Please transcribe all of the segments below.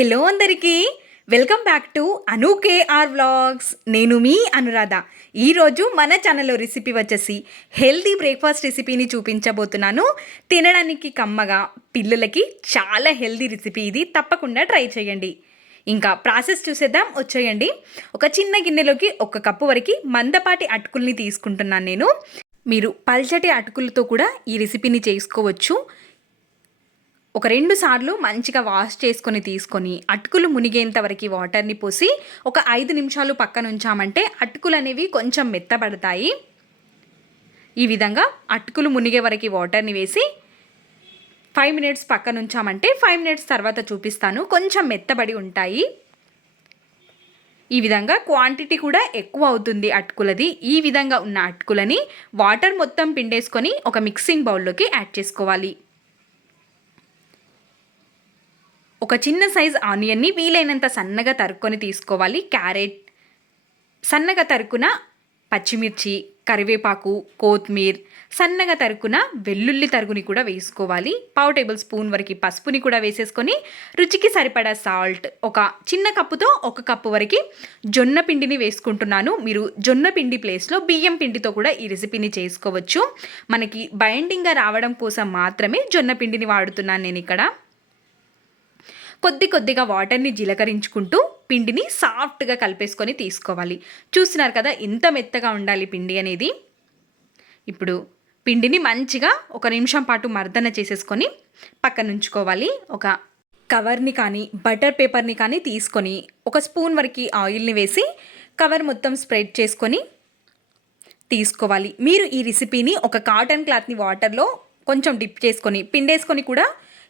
Hello అందరికీ welcome back to Anu KR vlogs. నేను మీ అనురాధ. ఈరోజు మన ఛానల్లో రెసిపీ వచ్చేసి హెల్తీ బ్రేక్ఫాస్ట్ రెసిపీని చూపించబోతున్నాను. తినడానికి కమ్మగా, పిల్లలకి చాలా హెల్తీ రెసిపీ ఇది. తప్పకుండా ట్రై చేయండి. ఇంకా ప్రాసెస్ చూసేద్దాం, వచ్చేయండి. ఒక చిన్న గిన్నెలోకి 1 కప్పు వరకు మందపాటి అటుకుల్ని తీసుకుంటున్నాను నేను. మీరు పల్చటి అటుకులతో కూడా ఈ రెసిపీని చేసుకోవచ్చు. ఒక 2 సార్లు మంచిగా వాష్ చేసుకొని తీసుకొని అటుకులు మునిగేంత వరకు వాటర్ని పోసి ఒక 5 నిమిషాలు పక్కన ఉంచామంటే అటుకులు అనేవి కొంచెం మెత్తబడతాయి. ఈ విధంగా అటుకులు మునిగే వరకు వాటర్ని వేసి 5 మినిట్స్ పక్కన ఉంచామంటే 5 మినిట్స్ తర్వాత చూపిస్తాను, కొంచెం మెత్తబడి ఉంటాయి. ఈ విధంగా క్వాంటిటీ కూడా ఎక్కువ అవుతుంది అటుకులది. ఈ విధంగా ఉన్న అటుకులని వాటర్ మొత్తం పిండేసుకొని ఒక మిక్సింగ్ బౌల్లోకి యాడ్ చేసుకోవాలి. ఒక చిన్న సైజ్ ఆనియన్ని వీలైనంత సన్నగా తరుక్కొని తీసుకోవాలి. క్యారెట్, సన్నగా తరుక్కున పచ్చిమిర్చి, కరివేపాకు, కొత్తిమీర, సన్నగా తరుక్కున వెల్లుల్లి తరుగుని కూడా వేసుకోవాలి. 1/2 టేబుల్ స్పూన్ వరకు పసుపుని కూడా వేసేసుకొని రుచికి సరిపడా సాల్ట్, ఒక చిన్న కప్పుతో 1 కప్పు వరకు జొన్న పిండిని వేసుకుంటున్నాను. మీరు జొన్న పిండి ప్లేస్లో బియ్యం పిండితో కూడా ఈ రెసిపీని చేసుకోవచ్చు. మనకి బైండింగ్గా రావడం కోసం మాత్రమే జొన్న పిండిని వాడుతున్నాను నేను ఇక్కడ. కొద్దిగా వాటర్ని జీలకరించుకుంటూ పిండిని సాఫ్ట్గా కలిపేసుకొని తీసుకోవాలి. చూస్తున్నారు కదా ఎంత మెత్తగా ఉండాలి పిండి అనేది. ఇప్పుడు పిండిని మంచిగా 1 నిమిషం పాటు మర్దన చేసేసుకొని పక్కన ఉంచుకోవాలి. ఒక కవర్ని కానీ బటర్ పేపర్ని కానీ తీసుకొని 1 స్పూన్ వరకు ఆయిల్ని వేసి కవర్ మొత్తం స్ప్రెడ్ చేసుకొని తీసుకోవాలి. మీరు ఈ రెసిపీని ఒక కాటన్ క్లాత్ని వాటర్లో కొంచెం డిప్ చేసుకొని పిండేసుకొని కూడా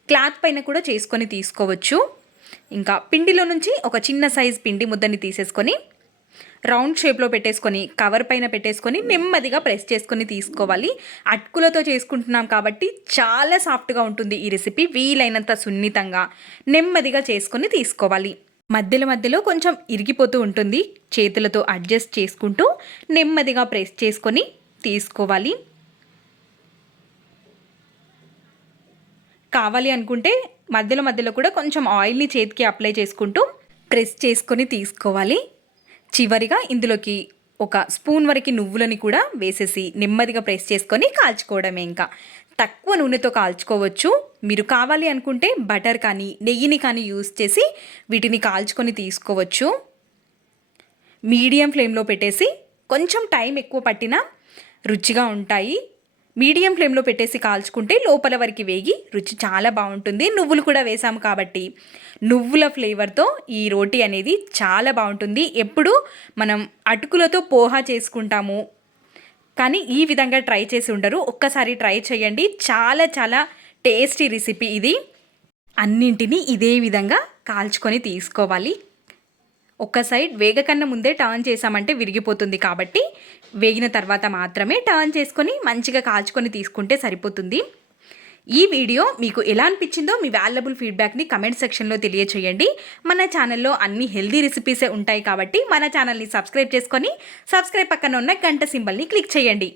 క్లాత్ పైన కూడా చేసుకొని తీసుకోవచ్చు. ఇంకా పిండిలో నుంచి ఒక చిన్న సైజ్ పిండి ముద్దని తీసేసుకొని రౌండ్ షేప్లో పెట్టేసుకొని కవర్ పైన పెట్టేసుకొని నెమ్మదిగా ప్రెస్ చేసుకొని తీసుకోవాలి. అటుకులతో చేసుకుంటున్నాం కాబట్టి చాలా సాఫ్ట్గా ఉంటుంది ఈ రెసిపీ. వీలైనంత సున్నితంగా నెమ్మదిగా చేసుకొని తీసుకోవాలి. మధ్యలో కొంచెం ఇరిగిపోతూ ఉంటుంది. చేతులతో అడ్జస్ట్ చేసుకుంటూ నెమ్మదిగా ప్రెస్ చేసుకొని తీసుకోవాలి. కావాలి అనుకుంటే మధ్యలో కూడా కొంచెం ఆయిల్ని చేతికి అప్లై చేసుకుంటూ ప్రెస్ చేసుకొని తీసుకోవాలి. చివరిగా ఇందులోకి 1 స్పూన్ వరకు నువ్వులని కూడా వేసేసి నెమ్మదిగా ప్రెస్ చేసుకొని కాల్చుకోవడమే. ఇంకా తక్కువ నూనెతో కాల్చుకోవచ్చు. మీరు కావాలి అనుకుంటే బటర్ కానీ నెయ్యిని కానీ యూస్ చేసి వీటిని కాల్చుకొని తీసుకోవచ్చు. మీడియం ఫ్లేమ్లో పెట్టేసి కొంచెం టైం ఎక్కువ పట్టినా రుచిగా ఉంటాయి. మీడియం ఫ్లేమ్లో పెట్టేసి కాల్చుకుంటే లోపల వరకు వేగి రుచి చాలా బాగుంటుంది. నువ్వులు కూడా వేసాము కాబట్టి నువ్వుల ఫ్లేవర్తో ఈ రోటీ అనేది చాలా బాగుంటుంది. ఎప్పుడు మనం అటుకులతో పోహా చేసుకుంటాము, కానీ ఈ విధంగా ట్రై చేసి ఉండరు. ఒక్కసారి ట్రై చేయండి. చాలా టేస్టీ రెసిపీ ఇది. అన్నింటినీ ఇదే విధంగా కాల్చుకొని తీసుకోవాలి. ఒక సైడ్ వేగకన్నా ముందే టర్న్ చేసామంటే విరిగిపోతుంది కాబట్టి వేగిన తర్వాత మాత్రమే టర్న్ చేసుకొని మంచిగా కాల్చుకొని తీసుకుంటే సరిపోతుంది. ఈ వీడియో మీకు ఎలా అనిపించిందో మీ వాల్యుబుల్ ఫీడ్బ్యాక్ని కమెంట్ సెక్షన్లో తెలియచేయండి. మన ఛానల్లో అన్ని హెల్దీ రెసిపీసే ఉంటాయి కాబట్టి మన ఛానల్ని సబ్స్క్రైబ్ చేసుకొని సబ్స్క్రైబ్ పక్కన ఉన్న గంట సింబల్ని క్లిక్ చేయండి.